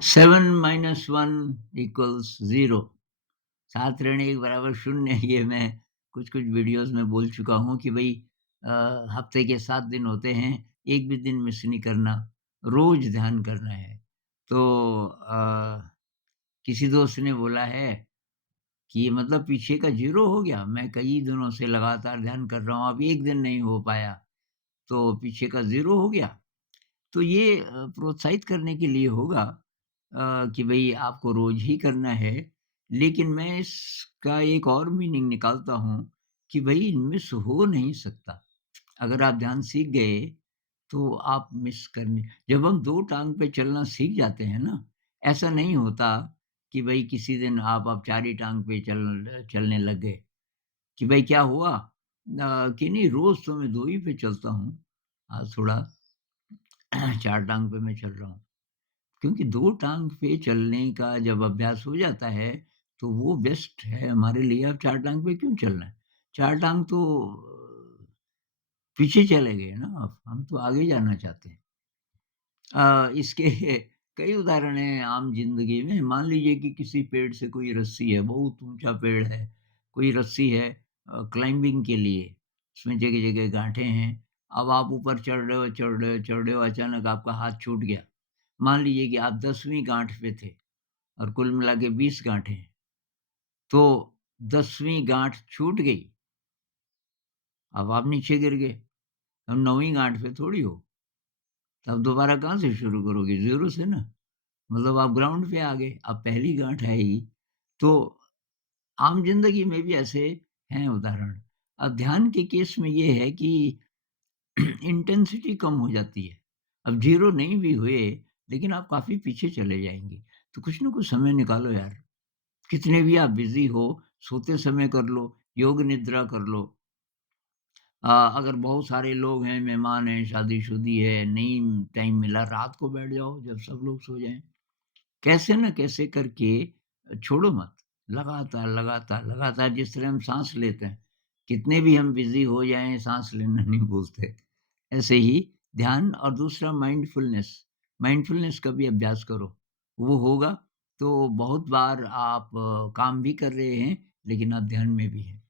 7 minus 1 equals 0। 7 ऋण 1 बराबर 0। ये मैं कुछ-कुछ वीडियोज़ में बोल चुका हूँ कि भई अ, हफ्ते के 7 दिन होते हैं, एक भी दिन मिस नहीं करना, रोज़ ध्यान करना है। तो किसी दोस्त ने बोला है कि ये मतलब पीछे का 0 हो गया? मैं कई दिनों से लगातार ध्यान कर रहा हूँ, अब 1 दिन नहीं हो पाया, तो पीछे का 0 हो गया? तो ये प्रोत्साहित करने के लिए होगा कि भई आपको रोज़ ही करना है, लेकिन मैं इसका एक और मीनिंग निकालता हूँ कि भई मिस हो नहीं सकता। अगर आप ध्यान सीख गए, तो आप मिस करने जब हम 2 टाँग पे चलना सीख जाते हैं ना, ऐसा नहीं होता कि भई किसी दिन आप 4 ही टाँग पे चलने लग गए, कि भई क्या हुआ? कि नहीं रोज़ तो मैं 2 ही पे चलता हूँ, आज थोड़ा 4 टाँग पे मैं चल रहा हूँ। क्योंकि 2 टाँग पे चलने का जब अभ्यास हो जाता है, तो वो बेस्ट है हमारे लिए। अब 4 टाँग पे क्यों चलना है? 4 टाँग तो पीछे चले गए ना अब, हम तो आगे जाना चाहते हैं। इसके कई उदाहरण हैं आम ज़िंदगी में। मान लीजिए कि किसी पेड़ से कोई रस्सी है, बहुत ऊँचा पेड़ है, कोई रस्सी है क्लाइंबिंग के लिए, उसमें जगह-जगह गाँठें हैं। अब आप ऊपर चढ़ रहे हो, चढ़ रहे हो, चढ़ रहे हो, अचानक आपका हाथ छूट गया। मान लीजिए कि आप 10वीं गाँठ पे थे और कुल मिला के 20 गाँठें हैं, तो 10वीं गाँठ छूट गई, अब आप नीचे गिर गए, अब 9वीं गाँठ पे थोड़ी हो, तब दोबारा कहाँ से शुरू करोगे? ज़ीरो से ना। मतलब आप ग्राउंड पे आ गए, अब पहली गाँठ है ही। तो आम ज़िंदगी में भी ऐसे हैं उदाहरण। अब ध्यान के केस में ये है कि इंटेंसिटी कम हो जाती है। अब 0 नहीं भी हुए, लेकिन आप काफ़ी पीछे चले जाएँगे। तो कुछ न कुछ समय निकालो यार। कितने भी आप बिज़ी हो, सोते समय कर लो, योग निद्रा कर लो। अगर बहुत सारे लोग हैं, मेहमान हैं, शादी-शुदी है, नहीं टाइम मिला, रात को बैठ जाओ जब सब लोग सो जाएँ। कैसे न कैसे करके छोड़ो मत। लगातार, लगातार, लगातार जिस तरह हम साँस लेते हैं, कितने भी हम बिज़ी हो जाएँ, साँस लेना नहीं भूलते। ऐसे ही ध्यान और दूसरा माइंडफुलनेस, माइंडफुलनेस का भी अभ्यास करो। वो होगा तो बहुत बार आप काम भी कर रहे हैं, लेकिन आप ध्यान में भी हैं।